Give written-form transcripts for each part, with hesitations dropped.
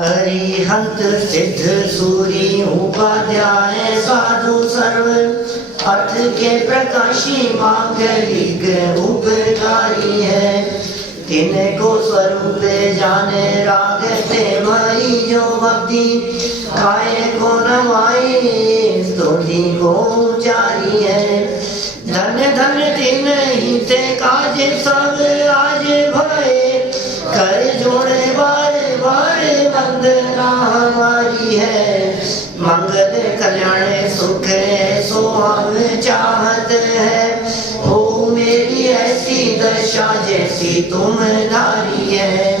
अरिहंत सिद्ध सूरी उपाध्याय साधु सर्व अर्थ के प्रकाशी मांगलिक उपकारी है। तिनको स्वरूप जाने राग से मई जो भक्ति काय को नवाई स्तुति को जारी है। धन्य धन्य तिन ही ते काज सब आज भय कर जोड़े बारे बारे वंदना हमारी है। मंगल कल्याण सुख ऐसो हम चाहत है। ओ मेरी ऐसी दशा जैसी तुम नारी है।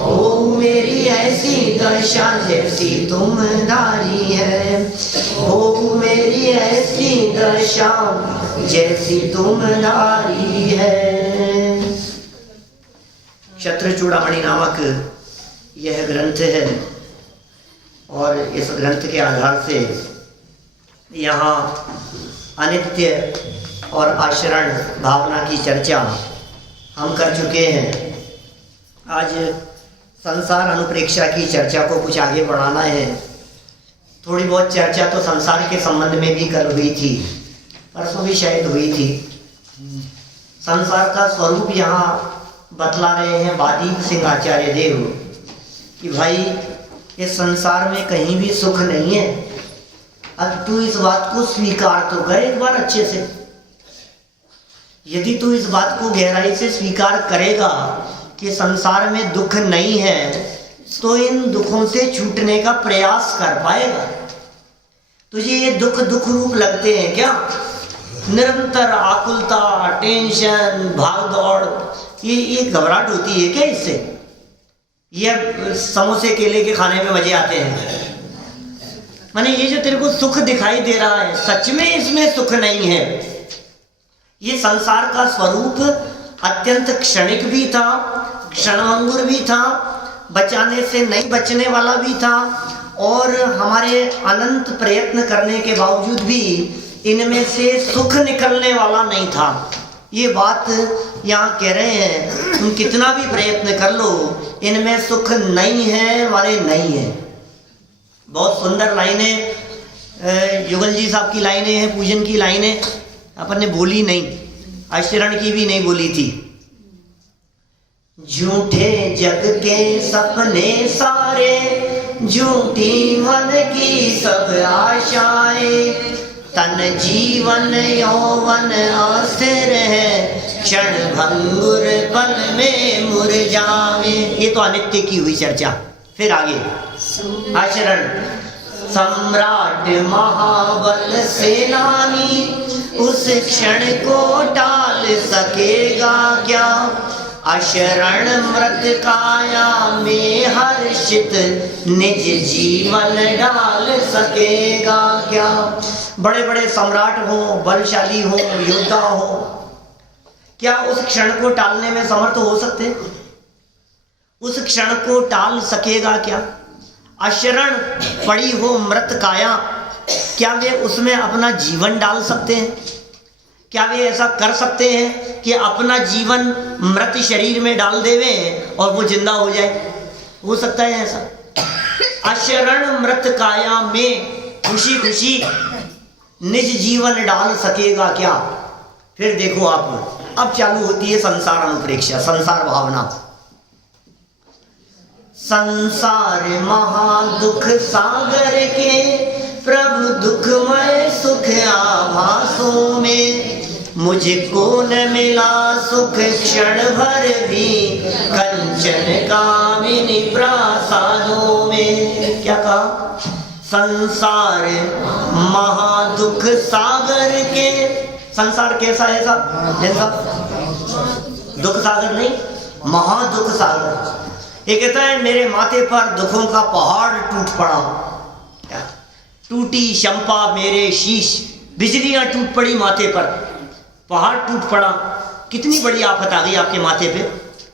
ओ मेरी ऐसी दशा जैसी तुम नारी है। ओ मेरी ऐसी दशा जैसी तुम नारी है। क्षत्रचूड़ामणि नामक यह ग्रंथ है और इस ग्रंथ के आधार से यहाँ अनित्य और आश्रण भावना की चर्चा हम कर चुके हैं। आज संसार अनुप्रेक्षा की चर्चा को कुछ आगे बढ़ाना है। थोड़ी बहुत चर्चा तो संसार के संबंध में भी कल हुई थी, परसों भी शायद हुई थी। संसार का स्वरूप यहाँ बतला रहे हैं वादी सिंह आचार्य देव कि भाई इस संसार में कहीं भी सुख नहीं है। अब तू इस बात को स्वीकार तो कर एक बार अच्छे से। यदि तू इस बात को गहराई से स्वीकार करेगा कि संसार में दुख नहीं है तो इन दुखों से छूटने का प्रयास कर पाएगा। तुझे ये दुख दुख रूप लगते हैं क्या? निरंतर आकुलता, टेंशन, भाग दौड़, ये घबराहट होती है क्या इससे? ये समोसे केले के खाने में मजे आते हैं? माने ये जो तेरे को सुख दिखाई दे रहा है सच में इसमें सुख नहीं है। ये संसार का स्वरूप अत्यंत क्षणिक भी था, क्षणभंगुर भी था, बचाने से नहीं बचने वाला भी था और हमारे अनंत प्रयत्न करने के बावजूद भी इनमें से सुख निकलने वाला नहीं था। ये बात यहाँ कह रहे हैं तुम कितना भी प्रयत्न कर लो इनमें सुख नहीं है, माने नहीं है। बहुत सुंदर लाइनें युगल जी साहब की लाइनें हैं, पूजन की लाइनें अपन ने बोली नहीं, आश्रण की भी नहीं बोली थी। झूठे जग के सपने सारे, झूठी मन की सब आशाएं, तन जीवन यौवन अस्थिर है, क्षण भंगुर पल में मुरझावे। ये तो अनित्य की हुई चर्चा। फिर आगे आचरण। सम्राट महाबल सेनानी उस क्षण को टाल सकेगा क्या? अशरण मृत काया में हर्षित निज जीवन डाल सकेगा क्या? बड़े बड़े सम्राट हो, बलशाली हो, योद्धा हो, क्या उस क्षण को टालने में समर्थ हो सकते? उस क्षण को टाल सकेगा क्या? अशरण पड़ी हो मृत काया, क्या वे उसमें अपना जीवन डाल सकते हैं? क्या वे ऐसा कर सकते हैं कि अपना जीवन मृत शरीर में डाल देवे और वो जिंदा हो जाए? हो सकता है ऐसा? अशरण मृत काया में खुशी खुशी निज जीवन डाल सकेगा क्या? फिर देखो आप, अब चालू होती है संसार अनुप्रेक्षा, संसार भावना। संसार महादुख सागर के, प्रभु दुखमय सुख आभासों में, मुझको न मिला सुख क्षण भर भी, कंचन कामिनी प्रासादों में। क्या कहा? संसार महादुख सागर के। संसार कैसा है साहब? जैसा दुख सागर नहीं, महादुख सागर। ये कहता है मेरे माथे पर दुखों का पहाड़ टूट पड़ा। क्या? टूटी शंपा मेरे शीश, बिजलियां टूट पड़ी माथे पर, पहाड़ टूट पड़ा। कितनी बड़ी आफत आ गई आपके माथे पे,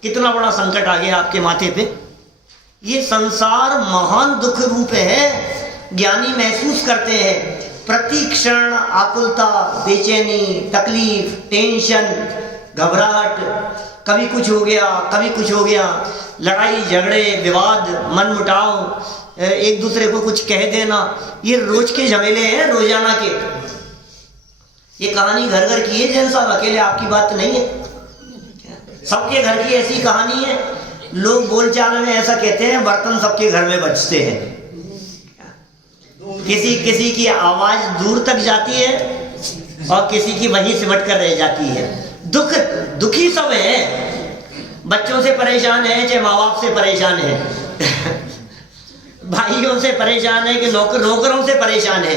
कितना बड़ा संकट आ गया आपके माथे पे। ये संसार महान दुख रूप है। ज्ञानी महसूस करते हैं प्रति क्षण आकुलता, बेचैनी, तकलीफ, टेंशन, घबराहट, कभी कुछ हो गया, कभी कुछ हो गया, लड़ाई झगड़े विवाद मन मुटाव, एक दूसरे को कुछ कह देना, ये रोज के झमेले हैं, रोजाना के। ये कहानी घर घर की है जैन साहब, अकेले आपकी बात नहीं है, सबके घर की ऐसी कहानी है। लोग बोलचाल में ऐसा कहते हैं बर्तन सबके घर में बजते हैं, किसी किसी की आवाज दूर तक जाती है और किसी की वहीं सिमट कर रह जाती है। दुखी सब है, बच्चों से परेशान है, चाहे माँ बाप से परेशान है, भाइयों से परेशान है कि नौकरों से परेशान है,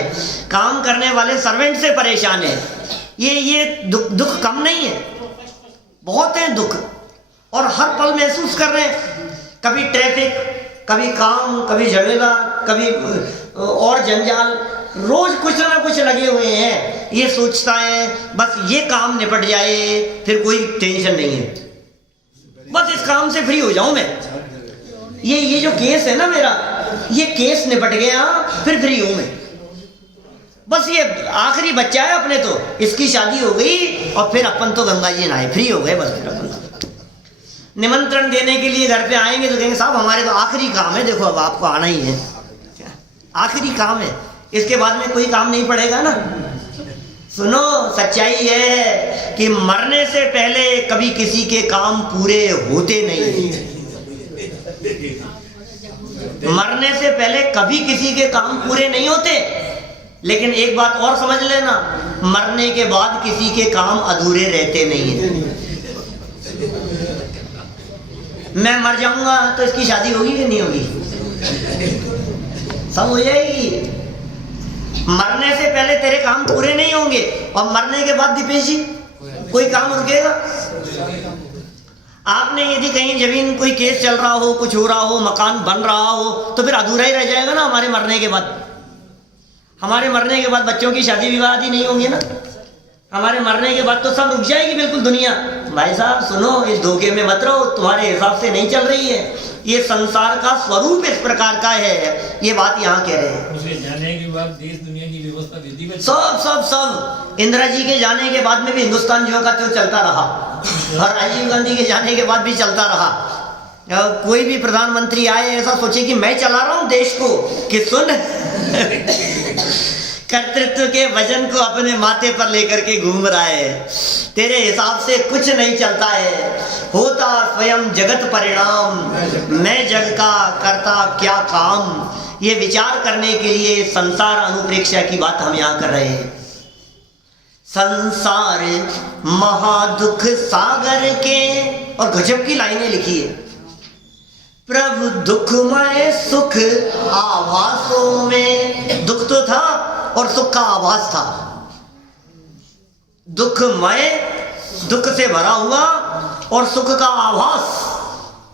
काम करने वाले सर्वेंट से परेशान है। ये दुख कम नहीं है, बहुत है दुख, और हर पल महसूस कर रहे हैं। कभी ट्रैफिक, कभी काम, कभी झमेला, कभी और जंजाल, रोज कुछ ना कुछ लगे हुए हैं। ये सोचता है बस ये काम निपट जाए, फिर कोई टेंशन नहीं है, बस इस काम से फ्री हो जाऊं मैं। ये जो केस है ना मेरा, ये केस निपट गया फिर फ्री हूं मैं, बस ये आखिरी बच्चा है अपने, तो इसकी शादी हो गई और फिर अपन तो गंगा जी नहाए, फ्री हो गए बस। फिर अपन निमंत्रण देने के लिए घर पे आएंगे तो कहेंगे साहब हमारे तो आखिरी काम है, देखो अब आपको आना ही है, आखिरी काम है, इसके बाद में कोई काम नहीं पड़ेगा ना। सुनो, सच्चाई है कि मरने से पहले कभी किसी के काम पूरे होते नहीं, मरने से पहले कभी किसी के काम पूरे नहीं होते। लेकिन एक बात और समझ लेना, मरने के बाद किसी के काम अधूरे रहते नहीं है। मैं मर जाऊंगा तो इसकी शादी होगी कि नहीं होगी? सब हो जाएगी। मरने से पहले तेरे काम पूरे नहीं होंगे और मरने के बाद दीपेश जी कोई काम रुकेगा? आपने यदि कहीं जमीन कोई केस चल रहा हो, कुछ हो रहा हो, मकान बन रहा हो, तो फिर अधूरा ही रह जाएगा ना हमारे मरने के बाद। हमारे मरने के बाद बच्चों की शादी विवाह ही नहीं होंगे ना, हमारे मरने के बाद तो सब रुक जाएगी बिल्कुल दुनिया। भाई साहब सुनो, इस धोखे में मत रहो, तुम्हारे हिसाब से नहीं चल रही है, ये संसार का स्वरूप इस प्रकार का है, ये बात यहाँ कह रहे हैं। उसके जाने के बाद देश दुनिया की व्यवस्था विधि सब इंदिरा जी के जाने के बाद में भी हिंदुस्तान जो का तो चलता रहा, और राजीव गांधी के जाने के बाद भी चलता रहा। कोई भी प्रधानमंत्री आए ऐसा सोचे कि मैं चला रहा हूं देश को, कि सुन कर्तृत्व के वजन को अपने माथे पर लेकर के घूम रहा है, तेरे हिसाब से कुछ नहीं चलता है, होता स्वयं जगत परिणाम, मैं जग का करता क्या काम। ये विचार करने के लिए संसार अनुप्रेक्षा की बात हम यहाँ कर रहे हैं। संसार महादुख सागर के, और गजब की लाइनें लिखी है, प्रभु दुखमय सुख आभासों में। दुख तो था और सुख का आभास था। दुखमय, दुख से भरा हुआ, और सुख का आभास,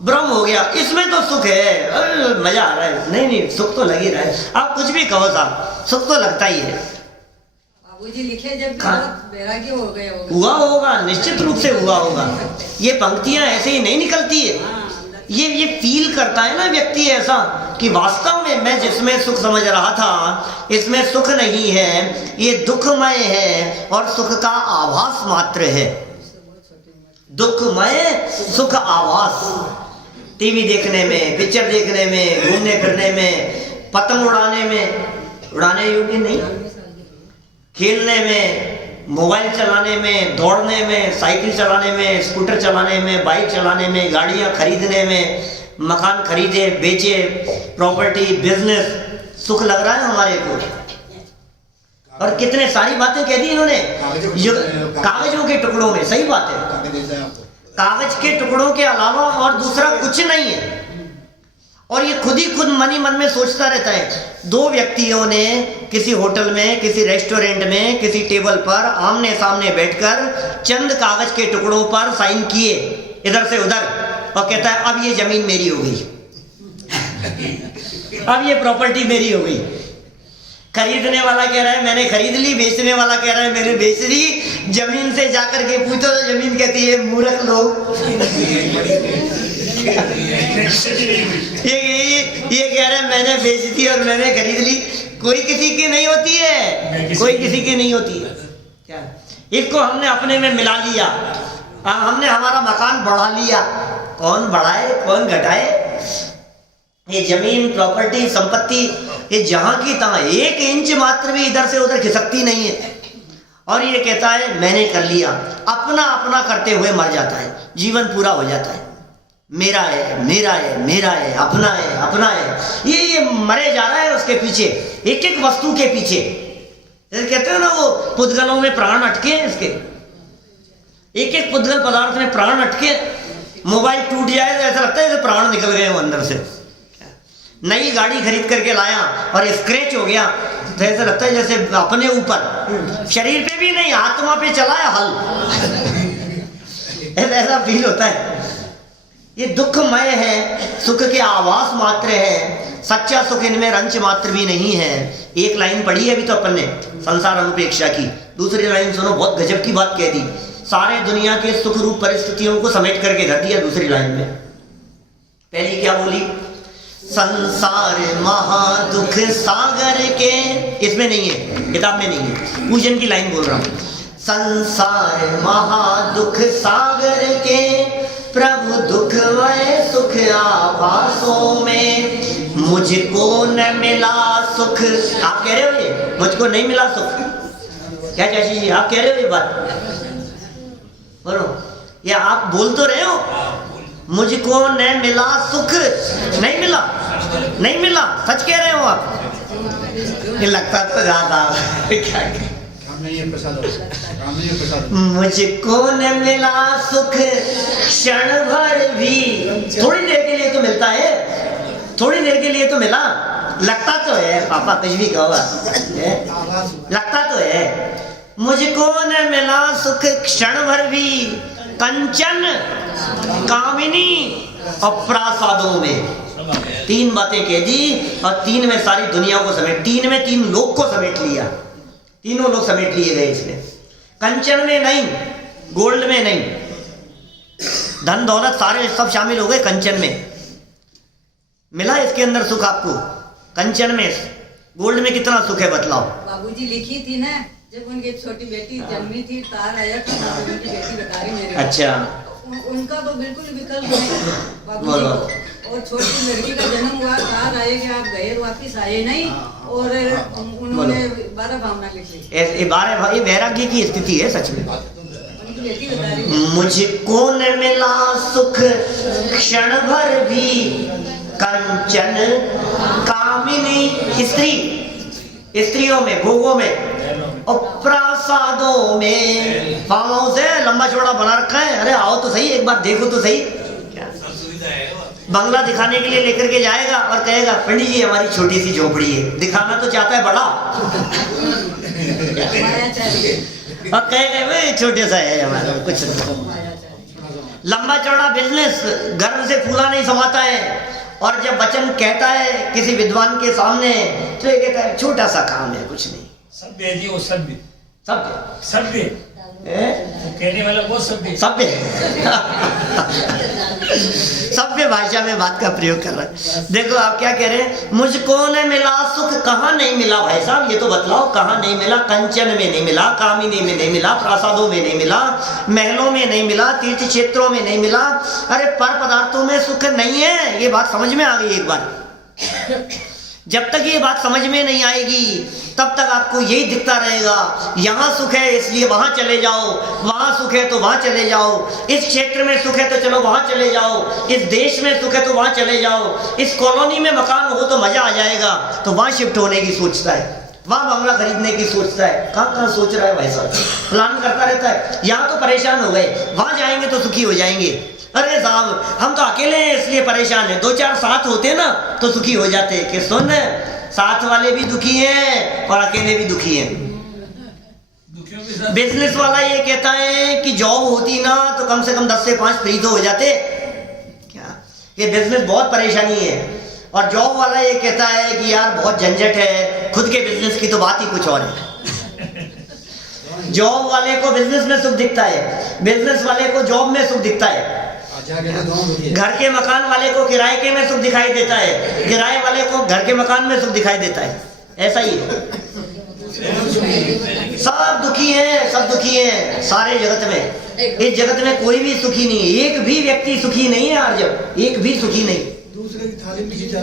भ्रम हो गया, इसमें तो सुख है, मजा आ रहा है। नहीं, सुख तो लग ही रहा है। आप कुछ भी कहो साहब, सुख तो लगता ही है। बाबूजी लिखे जब वैराग्य हो गए हुआ होगा, निश्चित रूप से हुआ होगा। ये पंक्तियां ऐसे ही नहीं निकलती है, ये फील करता है ना व्यक्ति ऐसा कि वास्तव में मैं जिसमें सुख समझ रहा था इसमें सुख नहीं है, ये दुखमय है और सुख का आभास मात्र है। दुखमय सुख आभास, टीवी देखने में, पिक्चर देखने में, घूमने फिरने में, पतंग उड़ाने में, उड़ाने योग्य नहीं, खेलने में, मोबाइल चलाने में, दौड़ने में, साइकिल चलाने में, स्कूटर चलाने में, बाइक चलाने में, गाड़ियां खरीदने में, मकान खरीदे बेचे, प्रॉपर्टी, बिजनेस, सुख लग रहा है हमारे को। और कितने सारी बातें कह दी इन्होंने कागजों के टुकड़ों में। सही बात है, कागज के टुकड़ों के अलावा और दूसरा कुछ नहीं है। और ये खुद ही खुद मन ही मन में सोचता रहता है। दो व्यक्तियों ने किसी होटल में, किसी रेस्टोरेंट में, किसी टेबल पर आमने सामने बैठकर चंद कागज के टुकड़ों पर साइन किए इधर से उधर, और कहता है अब ये जमीन मेरी हो गई, अब ये प्रॉपर्टी मेरी हो गई। खरीदने वाला कह रहा है मैंने खरीद ली, बेचने वाला कह रहा है मैंने बेच ली। जमीन से जाकर के पूछो तो जमीन कहती है मूर्ख लोग। ये कह रहा है मैंने बेच दी और मैंने खरीद ली। कोई किसी की नहीं होती है, कोई किसी की नहीं होती है। क्या इसको हमने अपने में मिला लिया, हमने हमारा मकान बढ़ा लिया। कौन बढ़ाए कौन घटाए? ये जमीन प्रॉपर्टी संपत्ति ये जहां की तहां 1 इंच मात्र भी इधर से उधर खिसकती नहीं है। और ये कहता है मैंने कर लिया, अपना अपना करते हुए मर जाता है, जीवन पूरा हो जाता है। मेरा है मेरा है मेरा है, अपना है अपना है, ये मरे जा रहा है उसके पीछे, एक एक वस्तु के पीछे। जैसे कहते हैं ना वो पुद्गलों में प्राण अटके हैं इसके, एक एक पुद्गल पदार्थ में प्राण अटके। मोबाइल टूट जाए तो ऐसा लगता है जैसे प्राण निकल गए वो अंदर से। नई गाड़ी खरीद करके लाया और स्क्रैच हो गया तो ऐसा लगता है जैसे अपने ऊपर, शरीर पे भी नहीं आत्मा पे चला है हल, ऐसा फील होता है। ये दुखमय है, सुख के आवास मात्र है, सच्चा सुख इनमें रंच मात्र भी नहीं है। एक लाइन पढ़ी है अभी तो अपन ने संसार अनुपेक्षा की, दूसरी लाइन सुनो, बहुत गजब की बात कह दी। सारे दुनिया के सुख रूप परिस्थितियों को समेट करके धर दिया दूसरी लाइन में। पहली क्या बोली? संसार महादुख सागर के, इसमें नहीं है, किताब में नहीं है, पूजन की लाइन बोल रहा हूं। संसार महादुख सागर के, प्रभु दुखमय सुख आभासों में, मुझको न मिला सुख। आप कह रहे हो ये मुझको नहीं मिला सुख? क्या चाची जी आप कह रहे हो ये बात? बोलो, या आप बोल तो रहे हो मुझको न मिला सुख, नहीं मिला, नहीं मिला, सच कह रहे हो आप? ये लगता तो ज्यादा क्या मुझको न मिला सुख क्षण भर भी, थोड़ी देर के लिए तो मिलता है, थोड़ी देर के लिए तो मिला, लगता तो है पापा कुछ भी कहो, लगता तो है। मुझको न मिला सुख क्षण भर भी, कंचन कामिनी और प्रासादों में। 3 बातें कह दी और 3 में सारी दुनिया को समेट, 3 में 3 लोग को समेट लिया, तीनों लोग समेट लिए गए इसमें। कंचन में नहीं, गोल्ड में नहीं, धन दौलत सारे सब शामिल हो गए कंचन में। मिला इसके अंदर सुख आपको कंचन में? गोल्ड में कितना सुख है बतलाओ? बाबूजी लिखी थी ना, जब उनकी छोटी बेटी जन्मी थी, तार आया था, उनकी बेटी बता रही मेरे। अच्छा, उनका तो बिल्कुल विकल्प नहीं बाबूजी को। और छोटी लड़की का जन्म हुआ, तार आए कि आप गए वापिस आए नहीं, और उन्होंने 12 भावना लिखी। ये 12 भाई वैराग्य की स्थिति है सच में। उनकी बेटी बता रही, मुझको न मिला सुख क्षण भर भी, कंचन कामिनी, स्त्रियों में, भोगों में, और प्रासादों में, फार्म हाउस है लंबा चौड़ा बना रखा है, अरे आओ तो सही, एक बार देखो तो सही। क्या बंगला दिखाने के लिए लेकर के जाएगा और कहेगा पंडित जी हमारी छोटी सी झोपड़ी है, दिखाना तो चाहता है बड़ा, और कहेगा वे छोटे सा है हमारा कुछ। लंबा चौड़ा बिजनेस गर्व से फूला नहीं समाता है, और जब वचन कहता है किसी विद्वान के सामने तो ये कहता है छोटा सा काम है, कुछ नहीं। सभ्य जी, वो सभ्य, सभ्य सभ्य कहने वाला वो सभ्य, सभ्य सभ्य भाषा में बात का प्रयोग कर रहा है। देखो आप क्या कह रहे हैं, मुझको न मिला सुख, कहाँ नहीं मिला भाई साहब, ये तो बतलाओ कहाँ नहीं मिला? कंचन में नहीं मिला, कामिनी में नहीं मिला, प्रासादों में नहीं मिला, महलों में नहीं मिला, तीर्थ क्षेत्रों में नहीं मिला, अरे पर पदार्थों में सुख नहीं है। ये बात समझ में आ गई एक बार? जब तक ये बात समझ में नहीं आएगी तब तक आपको यही दिखता रहेगा, यहाँ सुख है इसलिए वहाँ चले जाओ, वहाँ सुख है तो वहाँ चले जाओ, इस क्षेत्र में सुख है तो चलो वहाँ चले जाओ, इस देश में सुख है तो वहाँ चले जाओ, इस कॉलोनी में मकान हो तो मजा आ जाएगा, तो वहाँ शिफ्ट होने की सोचता है, वहाँ बंगला खरीदने की सोचता है। कहाँ सोच रहा है भाई साहब, प्लान करता रहता है। यहाँ तो परेशान हो गए, वहाँ जाएंगे तो सुखी हो जाएंगे। अरे साहब हम तो अकेले हैं इसलिए परेशान है, 2-4 साथ होते ना तो सुखी हो जाते। कि सुन, साथ वाले भी दुखी हैं और अकेले भी दुखी हैं। बिजनेस वाला ये कहता है कि जॉब होती ना तो कम से कम 10 से 5 फ्री तो हो जाते। क्या ये बिजनेस बहुत परेशानी है। और जॉब वाला ये कहता है कि यार बहुत झंझट है, खुद के बिजनेस की तो बात ही कुछ और है। जॉब वाले को बिजनेस में सुख दिखता है, बिजनेस वाले को जॉब में सुख दिखता है, घर के मकान वाले को किराए के में सुख दिखाई देता है, किराए वाले को घर के मकान में सुख दिखाई देता है। ऐसा ही है, सब दुखी हैं, सब दुखी हैं सारे जगत में। इस जगत में कोई भी सुखी नहीं है, एक भी व्यक्ति सुखी नहीं है यार, जब एक भी सुखी नहीं।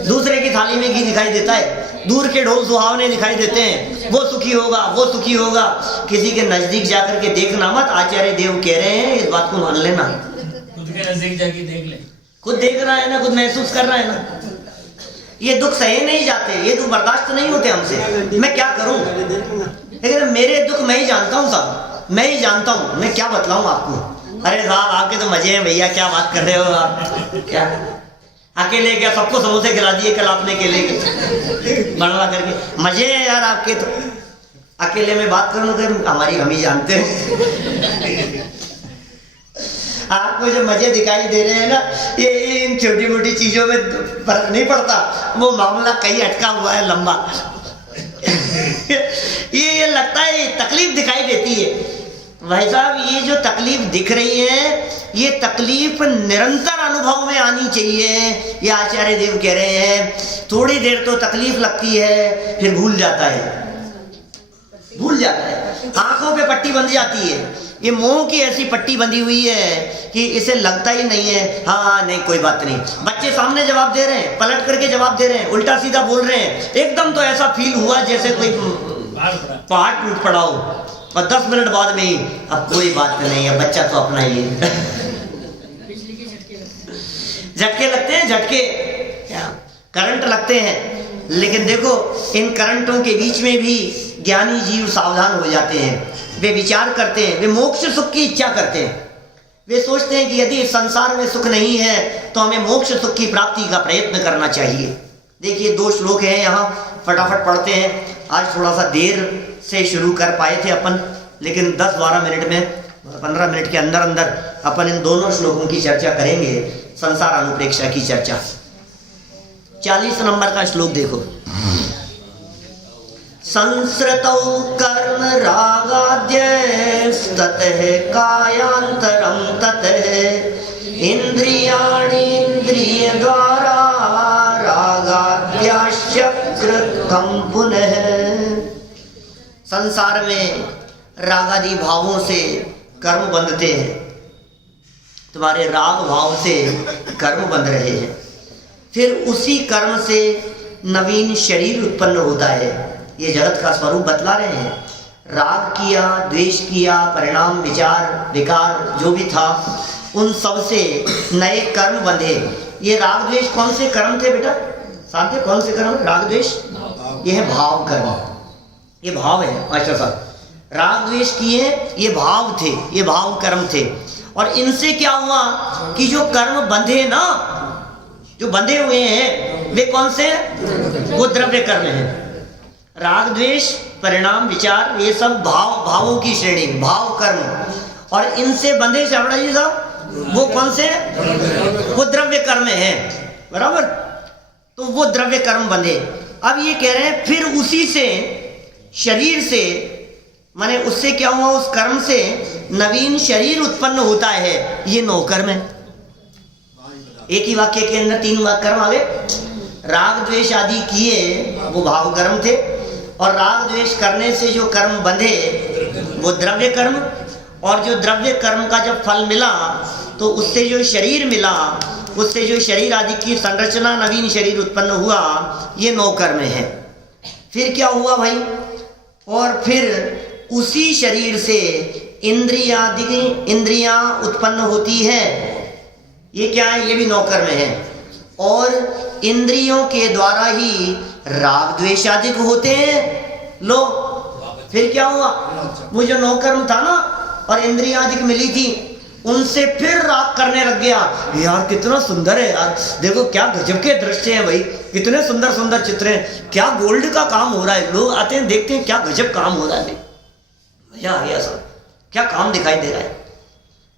दूसरे की थाली में घी दिखाई देता है, दूर के ढोल सुहावने दिखाई देते हैं, वो सुखी होगा वो सुखी होगा। किसी के नजदीक जाकर के देखना मत, आचार्य देव कह रहे हैं इस बात को मान लेना। खुद के नजदीक जाके देख ले, खुद देख रहा है ना, खुद महसूस कर रहा है ना। ये दुख सहे नहीं जाते, ये दुख बर्दाश्त नहीं होते हमसे। मैं क्या करूं, लेकिन मेरे दुख मैं ही जानता हूँ साहब, मैं ही जानता हूँ, मैं क्या बतलाऊं आपको। अरे साहब आपके तो मजे हैं भैया, क्या बात कर रहे हो आप, क्या अकेले क्या सबको समोसे खिला दिए कल आपने, अकेले बनवा करके मजे हैं यार आपके तो। अकेले में बात करूं तो हमारी हम ही जानते हैं। आपको जो मजे दिखाई दे रहे हैं ना, ये इन छोटी मोटी चीजों में फर्क नहीं पड़ता, वो मामला कहीं अटका हुआ है लंबा। ये लगता है तकलीफ दिखाई देती है भाई साहब। ये जो तकलीफ दिख रही है, ये तकलीफ निरंतर अनुभव में आनी चाहिए। ये आचार्य देव कह रहे हैं थोड़ी देर तो तकलीफ लगती है, फिर भूल जाता है, भूल जाता है, आंखों पे पट्टी बंध जाती है। ये मोह की ऐसी पट्टी बंधी हुई है कि इसे लगता ही नहीं है हाँ नहीं कोई बात नहीं। बच्चे सामने जवाब दे रहे हैं, पलट करके जवाब दे रहे हैं, उल्टा सीधा बोल रहे हैं, एकदम तो ऐसा फील हुआ जैसे कोई पहाड़ टूट पड़ा हो, और 10 मिनट बाद में ही अब कोई बात नहीं है, बच्चा तो अपना ही है। झटके लगते हैं, झटके करंट लगते हैं, लेकिन देखो इन करंटों के बीच में भी ज्ञानी जीव सावधान हो जाते हैं। वे विचार करते हैं, वे मोक्ष सुख की इच्छा करते हैं। वे सोचते हैं कि यदि इस संसार में सुख नहीं है तो हमें मोक्ष सुख की प्राप्ति का प्रयत्न करना चाहिए। देखिए 2 श्लोक हैं यहाँ, फटाफट पढ़ते हैं। आज थोड़ा सा देर से शुरू कर पाए थे अपन, लेकिन 10-12 मिनट में 15 मिनट के अंदर अंदर अपन इन दोनों श्लोकों की चर्चा करेंगे, संसार अनुप्रेक्षा की चर्चा। 40 नंबर का श्लोक देखो। संस्कृतौ कर्म रागाद्यस्ततः कायांतरं ततः इंद्रियाणि इंद्रियद्वारा रागाद्याश्च कृतं पुनः। संसार में रागादि भावों से कर्म बंधते हैं, तुम्हारे राग भाव से कर्म बंध रहे हैं, फिर उसी कर्म से नवीन शरीर उत्पन्न होता है। ये जगत का स्वरूप बतला रहे हैं। राग किया, द्वेष किया, परिणाम विचार विकार जो भी था, उन सब से नए कर्म बंधे। ये राग द्वेष कौन से कर्म थे बेटा, साथ कौन से कर्म? राग द्वेष ये है भाव कर्म, ये भाव है। अच्छा साहब, राग द्वेष किए ये भाव थे, ये भाव कर्म थे। और इनसे क्या हुआ कि जो कर्म बंधे ना, जो बंधे हुए हैं वे कौन से हैं? वो द्रव्य कर्म है। राग द्वेष परिणाम विचार ये सब भावों की श्रेणी, भाव कर्म। और इनसे बंधे चावड़ा जी साहब वो कौन से? वो द्रव्य कर्म है, बराबर। तो वो द्रव्य कर्म बंधे। अब ये कह रहे हैं फिर उसी से शरीर से, माने उससे क्या हुआ, उस कर्म से नवीन शरीर उत्पन्न होता है। ये 9 कर्म है। एक ही वाक्य के अंदर 3 कर्म आ गए। राग द्वेष आदि किए वो भाव कर्म थे, और राग द्वेष करने से जो कर्म बंधे वो द्रव्य कर्म, और जो द्रव्य कर्म का जब फल मिला तो उससे जो शरीर मिला, उससे जो शरीर आदि की संरचना नवीन शरीर उत्पन्न हुआ, ये 9 कर्म है। फिर क्या हुआ भाई? और फिर उसी शरीर से इंद्रियां उत्पन्न होती है। ये क्या है? ये भी 9 कर्म है। और इंद्रियों के द्वारा ही राग द्वेष आदि होते हैं। लो फिर क्या हुआ? वो जो 9 कर्म था ना और इंद्रियां आदि मिली थी, उनसे फिर राग करने लग गया। यार कितना सुंदर है यार, देखो क्या गजब के दृश्य हैं भाई, कितने सुंदर सुंदर चित्र हैं, क्या गोल्ड का काम हो रहा है। लोग आते हैं देखते हैं क्या गजब काम हो रहा है, मजा आ गया सब, क्या काम दिखाई दे रहा है।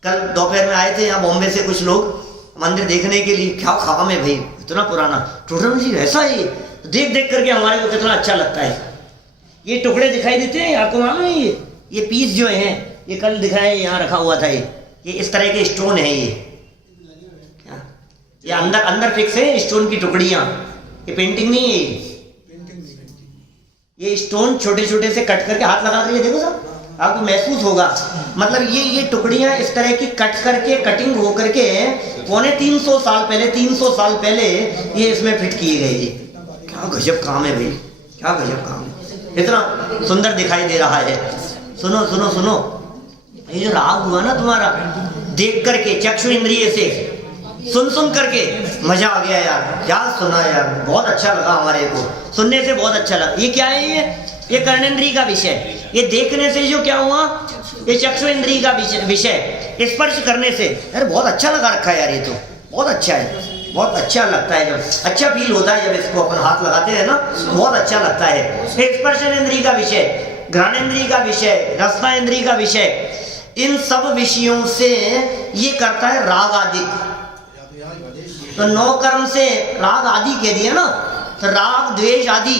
कल दोपहर में आए थे यहाँ बॉम्बे से कुछ लोग मंदिर देखने के लिए। क्या काम है भाई, इतना पुराना टोटल जी, ऐसा ही देख देख करके हमारे को कितना अच्छा लगता है। ये टुकड़े दिखाई देते हैं आपको मालूम है? ये पीस जो हैं, ये कल दिखाए यहाँ रखा हुआ था। ये इस तरह के स्टोन है। ये अंदर फिक्स है स्टोन की टुकड़ियां। ये पेंटिंग नहीं है, ये स्टोन छोटे छोटे से कट करके हाथ लगा कर देखो साहब, आपको महसूस होगा। मतलब ये टुकड़ियां इस तरह की कट करके, कटिंग हो करके 350 साल पहले, 300 साल पहले ये इसमें फिट किए गए। ये क्या गजब काम है भाई, क्या गजब काम है, इतना सुंदर दिखाई दे रहा है। सुनो सुनो सुनो, ये जो राग हुआ ना तुम्हारा, देख करके चक्षु इंद्रिय से सुन करके मजा आ गया यार, क्या सुना यार, बहुत अच्छा लगा हमारे को, सुनने से बहुत अच्छा लगा। ये क्या है, ये कर्णेंद्रिय का विषय। ये देखने से जो क्या हुआ, ये चक्षु इंद्रिय का विषय, स्पर्श करने से यार बहुत अच्छा लगा रखा है यार, ये तो बहुत अच्छा है, बहुत अच्छा लगता है, जब अच्छा फील होता है जब इसको अपन हाथ लगाते हैं ना, बहुत अच्छा लगता है। स्पर्शेंद्रिय का विषय, घ्राणेंद्रिय का विषय, रसनेंद्रिय का विषय, इन सब विषयों से ये करता है राग आदि। तो 9 कर्म से राग आदि कह दिया ना, तो राग द्वेष आदि,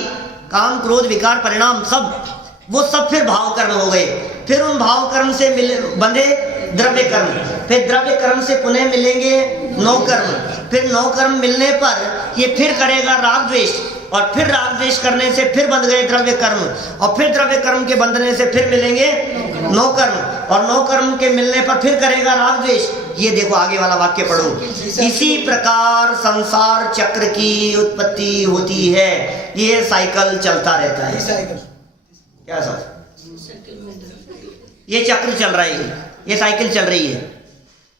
काम क्रोध विकार परिणाम सब, वो सब फिर भाव कर्म हो गए। फिर उन भाव कर्म से बंधे द्रव्य कर्म, फिर द्रव्य कर्म से पुनः मिलेंगे 9 कर्म, फिर 9 कर्म मिलने पर ये फिर करेगा राग द्वेष, और फिर राग द्वेष करने से फिर बंध गए द्रव्य कर्म, और फिर द्रव्य कर्म के बंधने से फिर मिलेंगे 9 कर्म, और 9 कर्म के मिलने पर फिर करेगा राग द्वेष। ये देखो आगे वाला वाक्य पढ़ो, इसी प्रकार संसार चक्र की उत्पत्ति होती है। ये साइकिल चलता रहता है। क्या सर, ये चक्र चल रहा है, ये साइकिल चल रही है।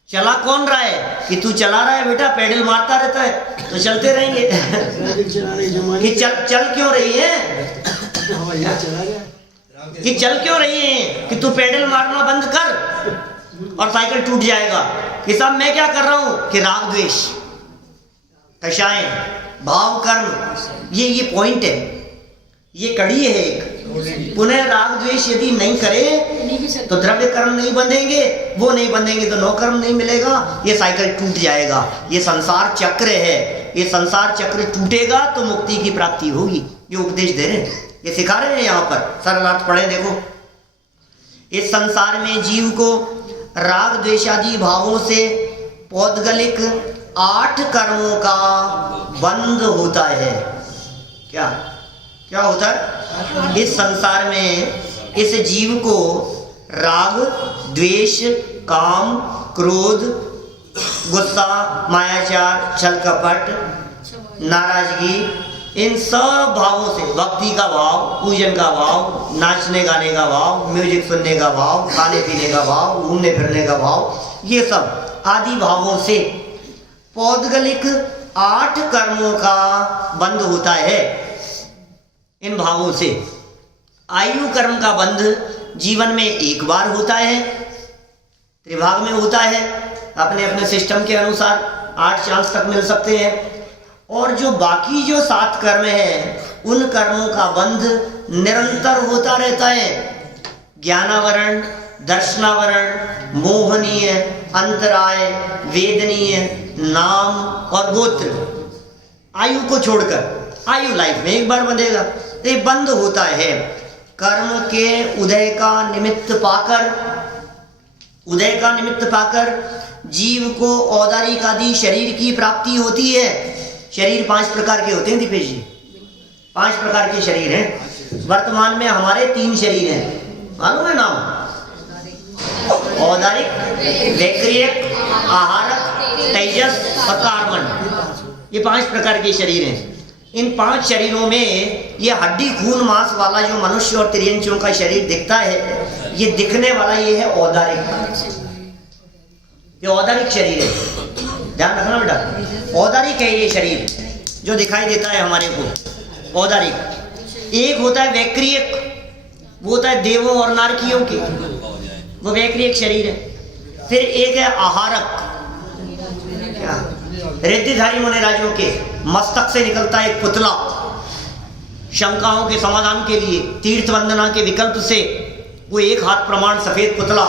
चला कौन रहा है, कि तू चला रहा है बेटा, पेडल मारता रहता है तो चलते रहेंगे। कि चल क्यों रही है, कि चल क्यों रही है, कि तू पेडल मारना बंद कर और साइकिल टूट जाएगा। कि सब मैं क्या कर रहा हूं, कि राग द्वेष, कषाएं, भाव कर्म, ये पॉइंट है, ये कड़ी है एक। पुनः राग द्वेष यदि नहीं करे तो द्रव्य कर्म नहीं बंधेंगे, वो नहीं बंधेंगे तो 9 कर्म नहीं मिलेगा, ये साइकिल टूट जाएगा। ये संसार चक्र है, ये संसार चक्र टूटेगा तो मुक्ति की प्राप्ति होगी। ये उपदेश दे रहे हैं, ये सिखा रहे हैं यहाँ पर। सरल अर्थ पढ़े देखो, इस संसार में जीव को राग द्वेषादि भावों से पौद्गलिक 8 कर्मों का बंध होता है। क्या होता है, इस संसार में इस जीव को राग द्वेष काम क्रोध गुस्सा मायाचार छल कपट नाराजगी, इन सब भावों से, भक्ति का भाव, पूजन का भाव, नाचने गाने का भाव, म्यूजिक सुनने का भाव, खाने पीने का भाव, घूमने फिरने का भाव, ये सब आदि भावों से पौद्गलिक 8 कर्मों का बंध होता है। इन भावों से आयु कर्म का बंध जीवन में एक बार होता है, त्रिभाग में होता है, अपने अपने सिस्टम के अनुसार 8 चांस तक मिल सकते हैं। और जो बाकी जो 7 कर्म है, उन कर्मों का बंध निरंतर होता रहता है। ज्ञानावरण, दर्शनावरण, मोहनीय, अंतराय, वेदनीय, नाम और गोत्र, आयु को छोड़कर, आयु लाइफ में एक बार बंधेगा, तो ये बंद होता है। कर्म के उदय का निमित्त पाकर जीव को औदारिक आदि शरीर की प्राप्ति होती है। शरीर 5 प्रकार के होते हैं दीपेश जी, 5 प्रकार के शरीर हैं। वर्तमान में हमारे 3 शरीर हैं, मालूम है नाम, औदारिक, वैक्रियक, आहारक, तेजस और कार्बन। ये 5 प्रकार के शरीर हैं। इन 5 शरीरों में ये हड्डी खून मांस वाला जो मनुष्य और तिर्यंचों का शरीर दिखता है, ये दिखने वाला ये है औदारिक, ये औदारिक शरीर है। ध्यान रखना बेटा, औदारिक है ये शरीर जो दिखाई देता है हमारे को, औदारिक। एक होता है वैक्रियक, वो होता है देवों और नारकियों के, वो वैक्रियक शरीर है। फिर एक है आहारक, क्या, रिद्धिधारी मुनिराजों के मस्तक से निकलता है एक पुतला, शंकाओं के समाधान के लिए, तीर्थ वंदना के विकल्प से वो 1 हाथ प्रमाण सफेद पुतला,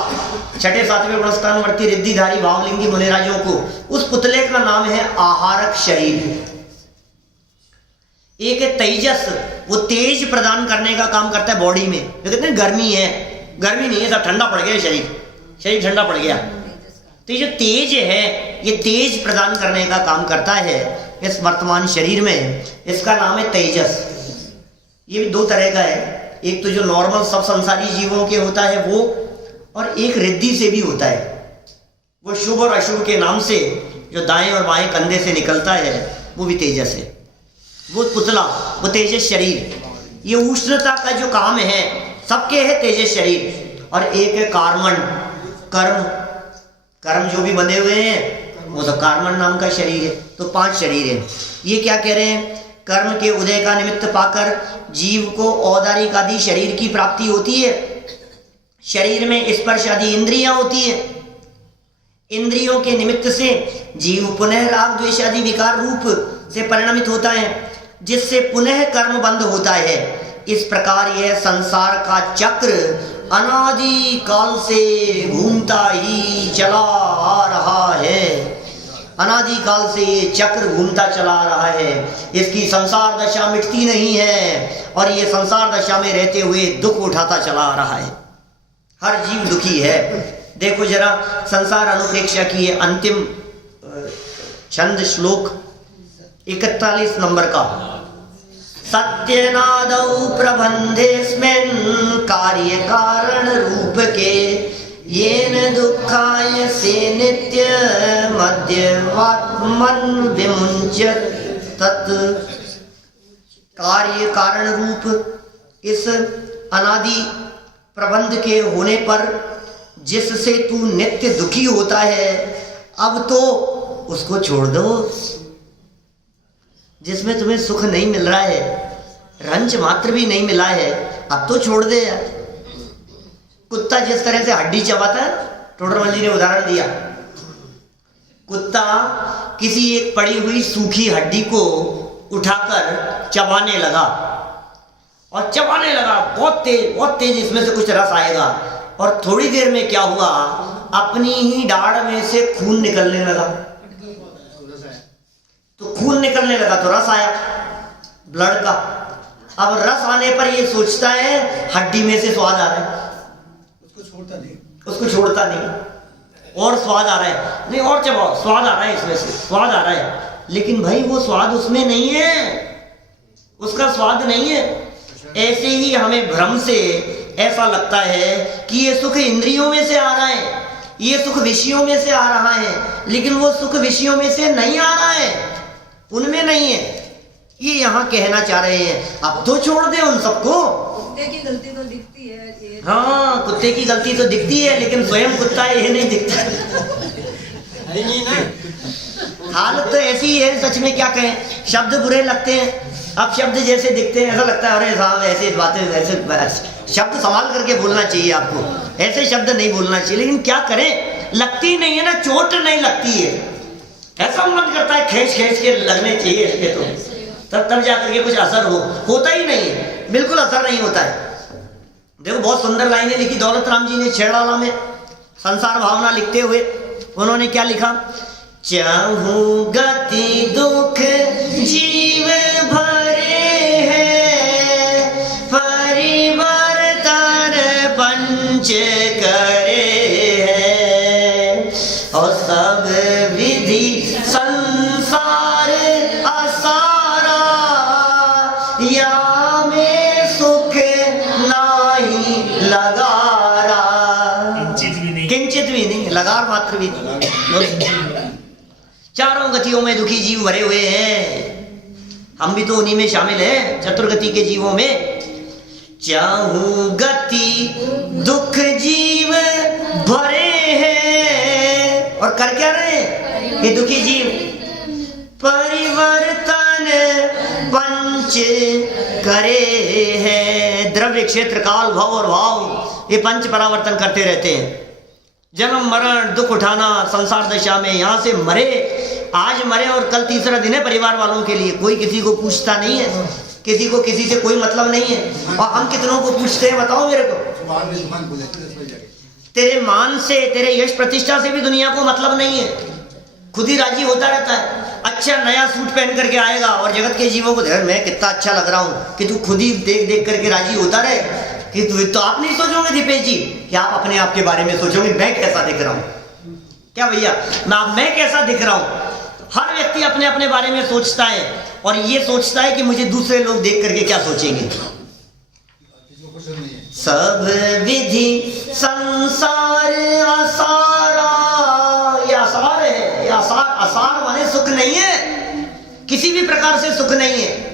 6ठे 7वें गुणस्थानवर्ती रिद्धिधारी भावलिंगी मुनिराजों को, उस पुतले का नाम है आहारक शरीर। एक है तेजस, वो तेज प्रदान करने का काम करता है बॉडी में। तो कहते हैं गर्मी है, गर्मी नहीं है, सब ठंडा पड़ गया, शरीर ठंडा पड़ गया। तो ये जो तेज है, ये तेज प्रदान करने का काम करता है इस वर्तमान शरीर में, इसका नाम है तेजस। ये भी 2 तरह का है, एक तो जो नॉर्मल सब संसारी जीवों के होता है वो, और एक रिद्धि से भी होता है। वो शुभ और अशुभ के नाम से जो दाएं और बाएं कंधे से निकलता है वो भी तेजस है। वो पुतला, वो तेजस शरीर, ये उष्णता का जो काम है सबके है तेजस शरीर। और एक है कार्मण, कर्म, कर्म जो भी बंधे हुए हैं वो सब कार्मण नाम का शरीर है। तो 5 शरीर है। ये क्या कह रहे हैं, कर्म के उदय का निमित्त पाकर जीव को औदारिक आदि शरीर की प्राप्ति होती है। शरीर में स्पर्श आदि इंद्रियां होती है। इंद्रियों के निमित्त से जीव पुनः राग द्वेष आदि विकार रूप से परिणमित होता है, जिससे पुनः कर्म बंध होता है। इस प्रकार यह संसार का चक्र अनादि काल से घूमता ही चला आ रहा है। अनादि काल से ये चक्र घूमता चला आ रहा है। इसकी संसार दशा मिटती नहीं है और ये संसार दशा में रहते हुए दुख उठाता चला आ रहा है। हर जीव दुखी है। देखो जरा संसार अनुप्रेक्षा की है अंतिम छंद श्लोक 41 नंबर का। सत्यनादौ प्रबंधेस्मिन् कार्य कारण रूप के येन दुःखाय से नित्य मध्यवात्मन विमुंचत तत्। कार्य कारण रूप इस अनादि प्रबंध के होने पर जिससे तू नित्य दुखी होता है, अब तो उसको छोड़ दो। जिसमें तुम्हें सुख नहीं मिल रहा है, रंज मात्र भी नहीं मिला है, अब तो छोड़ दे यार। कुत्ता जिस तरह से हड्डी चबाता है, टोडरमल जी ने उदाहरण दिया, कुत्ता किसी एक पड़ी हुई सूखी हड्डी को उठाकर चबाने लगा और चबाने लगा बहुत तेज इसमें से कुछ रस आएगा, और थोड़ी देर में क्या हुआ, अपनी ही दाढ़ में से खून निकलने लगा। तो खून निकलने लगा तो रस आया ब्लड का। अब रस आने पर ये सोचता है हड्डी में से स्वाद आ रहा है, उसको छोड़ता नहीं और स्वाद आ रहा है, नहीं और चबाओ, स्वाद आ रहा है, इसमें से स्वाद आ रहा है, लेकिन भाई वो स्वाद उसमें नहीं है, उसका स्वाद नहीं है। ऐसे ही हमें भ्रम से ऐसा लगता है कि ये सुख इंद्रियों में से आ रहा है, ये सुख विषयों में से आ रहा है, लेकिन वो सुख विषयों में से नहीं आ रहा है, उनमें नहीं है। ये यहाँ कहना चाह रहे हैं अब तो छोड़ दे उन सबको। कुत्ते की गलती तो दिखती है ये। हाँ, कुत्ते की गलती तो दिखती है, लेकिन स्वयं कुत्ता ये नहीं दिखता हालत तो ऐसी है, सच में क्या कहें, शब्द बुरे लगते हैं। अब शब्द जैसे दिखते हैं ऐसा लगता है अरे साहब ऐसे बातें, ऐसे शब्द संभाल करके बोलना चाहिए आपको, ऐसे शब्द नहीं बोलना चाहिए, लेकिन क्या करें, लगती नहीं है ना, चोट नहीं लगती है, ऐसा मन करता है खींच के लगने चाहिए इसके, तो तब जाकर के कुछ असर होता ही नहीं है, बिल्कुल असर नहीं होता है। देखो बहुत सुंदर लाइनें लिखी दौलत राम जी ने छेड़ाला में, संसार भावना लिखते हुए उन्होंने क्या लिखा, चाहूं गति दुख जीव भरे हैं, परिवर्तन पंच करे हैं, और सब विधि संसार असारा, या में सुख नहीं लगारा, किंचित भी नहीं, लगार मात्र भी नहीं। चारों गतियों में दुखी जीव भरे हुए हैं, हम भी तो उन्हीं में शामिल हैं, चतुर्गति के जीवों में। चाहूं गति दुख जीव भरे हैं, और कर क्या रहे ये दुखी जीव, परिवर्तन पंच करे हैं। द्रव्य क्षेत्र काल भव और भाव, ये पंच परावर्तन करते रहते हैं। जन्म मरण दुख उठाना संसार दशा में, यहाँ से मरे, आज मरे और कल तीसरा दिन है परिवार वालों के लिए, कोई किसी को पूछता नहीं है, किसी को किसी से कोई मतलब नहीं है। और हम कितनों को पूछते हैं बताओ मेरे को, तेरे मान से, तेरे यश प्रतिष्ठा से भी दुनिया को मतलब नहीं है, खुद ही राजी होता रहता है। अच्छा नया सूट पहन करके आएगा और जगत के जीवों को मैं कितना अच्छा लग रहा हूँ, कि तू खुद ही देख देख करके राजी होता रहे, कि तो आप नहीं सोचोगे दीपेश जी कि आप अपने आप के बारे में सोचोगे मैं कैसा दिख रहा हूँ, क्या भैया मैं कैसा दिख रहा हूँ। हर व्यक्ति अपने अपने बारे में सोचता है और ये सोचता है कि मुझे दूसरे लोग देख करके क्या सोचेंगे। सब विधि संसार असारा, ये आसार है, ये आसार माने सुख नहीं है, किसी भी प्रकार से सुख नहीं है।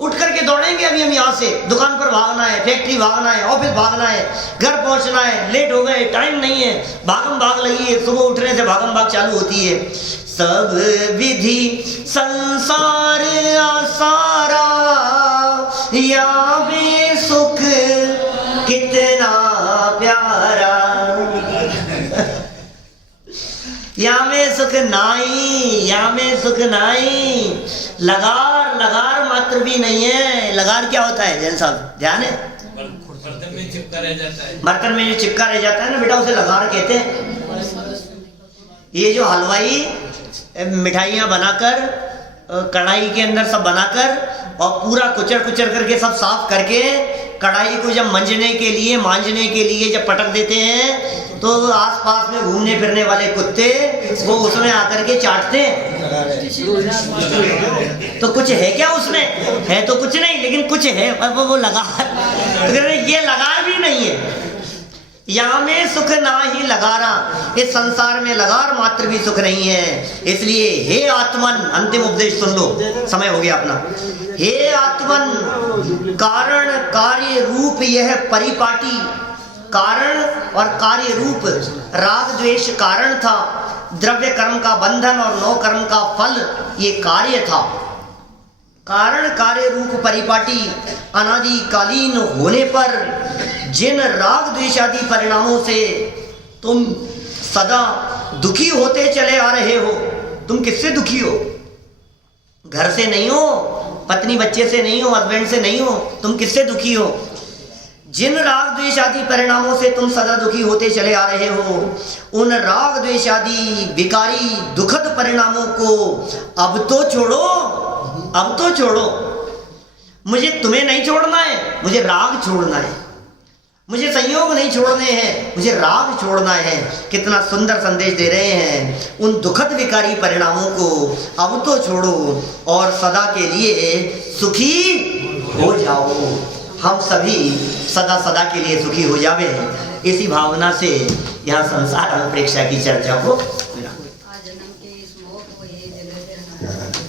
उठ करके दौड़ेंगे अभी हम यहाँ से, दुकान पर भागना है, फैक्ट्री भागना है, ऑफिस भागना है, घर पहुंचना है, लेट हो गए, टाइम नहीं है, भागम भाग लगी है, सुबह उठने से भागम भाग चालू होती है। सब विधि संसार आसारा, यावे सुख कितना प्यारा, यामे सुख नाई, यामे सुख नाई। लगार, लगार मात्र भी नहीं है। लगार क्या होता है जैन साहब, ध्यान है? बर्तन में चिपका रह जाता है, बर्तन में जो चिपका रह जाता है ना बेटा, उसे लगार कहते हैं। ये जो हलवाई मिठाइयाँ बनाकर कढ़ाई के अंदर सब बनाकर और पूरा कुचर कुचर करके सब साफ करके कढ़ाई को जब मांजने के लिए जब पटक देते हैं तो आसपास में घूमने फिरने वाले कुत्ते वो उसमें आकर के चाटते हैं। तो कुछ है क्या उसमें? है तो कुछ नहीं, लेकिन कुछ है, वो लगार, तो ये लगार भी नहीं है। यहाँ में सुख ना ही लगारा, इस संसार में लगार मात्र भी सुख नहीं है। इसलिए हे आत्मन, अंतिम उपदेश सुन लो, समय हो गया अपना। हे आत्मन, कारण कार्य रूप यह परिपाटी, कारण और कार्य रूप, राग द्वेष कारण था, द्रव्य कर्म का बंधन और नौ कर्म का फल ये कार्य था। कारण कार्य रूप परिपाटी अनादिकालीन होने पर जिन राग द्वेषादि परिणामों से तुम सदा दुखी होते चले आ रहे हो, तुम किससे दुखी हो? घर से नहीं हो, पत्नी बच्चे से नहीं हो, हस्बैंड से नहीं हो, तुम किससे दुखी हो? जिन राग द्वेषादि परिणामों से तुम सदा दुखी होते चले आ रहे हो, उन राग द्वेषादि विकारी दुखद परिणामों को अब तो छोड़ो, अब तो छोड़ो। मुझे तुम्हें नहीं छोड़ना है, मुझे राग छोड़ना है। मुझे संयोग नहीं छोड़ने हैं, मुझे राग छोड़ना है। कितना सुंदर संदेश दे रहे हैं। उन दुखद विकारी परिणामों को अब तो छोड़ो और सदा के लिए सुखी हो जाओ। हम सभी सदा सदा के लिए सुखी हो जावे, इसी भावना से यहाँ संसार अनुप्रेक्षा की चर्चा को